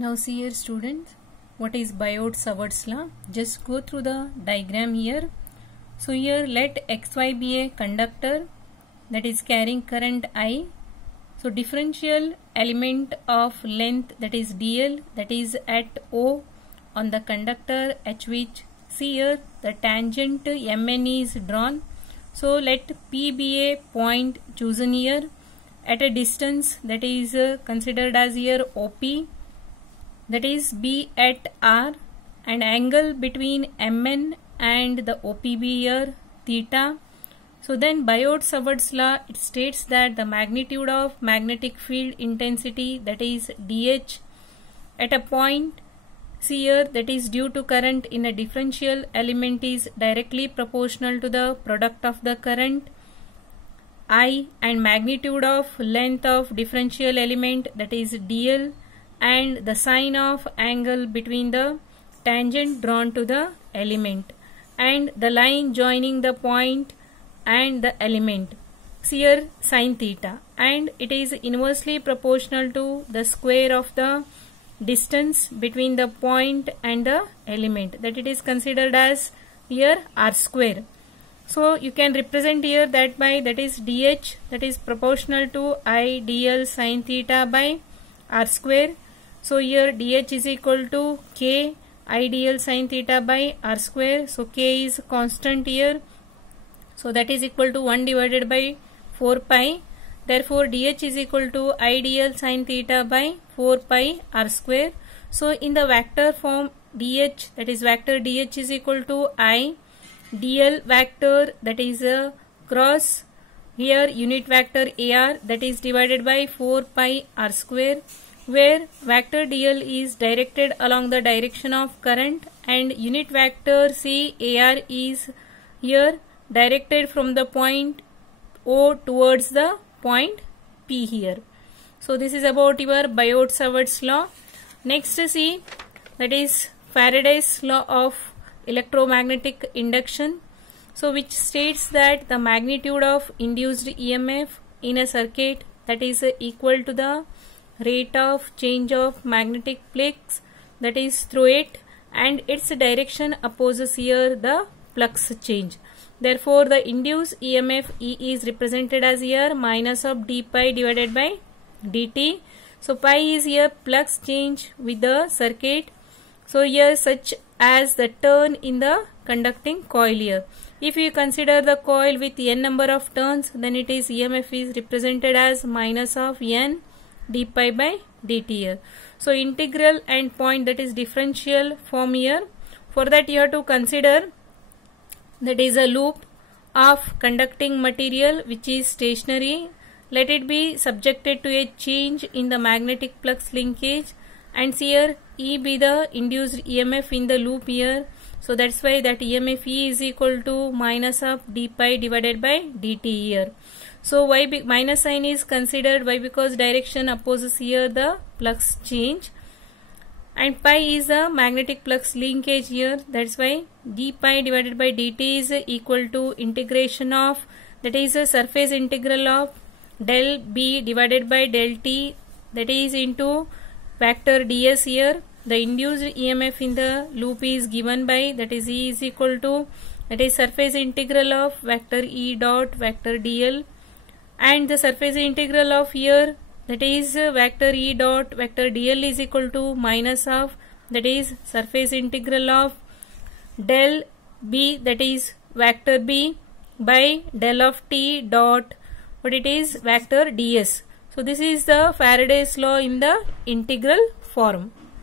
Now see here students, what is Biot-Savart's law? Just go through the diagram here. So here let XY be a conductor that is carrying current I. So differential element of length, that is dl, that is at O on the conductor H, which see here the tangent Mn is drawn. So let P be a point chosen here at a distance that is considered as here OP, that is B at R, and angle between Mn and the OPB here theta. So then Biot-Savart's law, it states that the magnitude of magnetic field intensity, that is dH, at a point see here that is due to current in a differential element is directly proportional to the product of the current I and magnitude of length of differential element, that is dl, and the sine of angle between the tangent drawn to the element and the line joining the point and the element, see here sine theta, and it is inversely proportional to the square of the distance between the point and the element, that it is considered as here r square. So you can represent here that by, that is dh, that is proportional to I dl sine theta by r square. So here dh is equal to k I dl sine theta by r square. So k is constant here. So that is equal to 1 divided by 4 pi. Therefore dh is equal to I dl sine theta by 4 pi r square. So in the vector form dh, that is vector dh is equal to I dl vector, that is a cross here unit vector ar, that is divided by 4 pi r square, where vector dl is directed along the direction of current and unit vector c ar is here directed from the point O towards the point P here. So this is about your Biot-Savart's law. Next see, that is Faraday's law of electromagnetic induction, so which states that the magnitude of induced EMF in a circuit, that is equal to the rate of change of magnetic flux that is through it, and its direction opposes here the flux change. Therefore the induced EMF E is represented as here minus of d pi divided by dt. So pi is here flux change with the circuit. So here such as the turn in the conducting coil here. If you consider the coil with n number of turns, then it is EMF is represented as minus of n d pi by dt here. So integral and point, that is differential form here. For that you have to consider that is a loop of conducting material which is stationary. Let it be subjected to a change in the magnetic flux linkage, and here E be the induced EMF in the loop here. So that's why that EMF E is equal to minus of d pi divided by dt here. So why minus sign is considered? Why? Because direction opposes here the flux change, and pi is the magnetic flux linkage here. That's why d pi divided by dt is equal to integration of, that is a surface integral of del b divided by del t, that is into vector ds here. The induced EMF in the loop is given by, that is E is equal to, that is surface integral of vector E dot vector dl, and the surface integral of here, that is vector E dot vector dl is equal to minus of, that is surface integral of del b, that is vector b, by del of t dot what it is vector ds. So this is the Faraday's law in the integral form.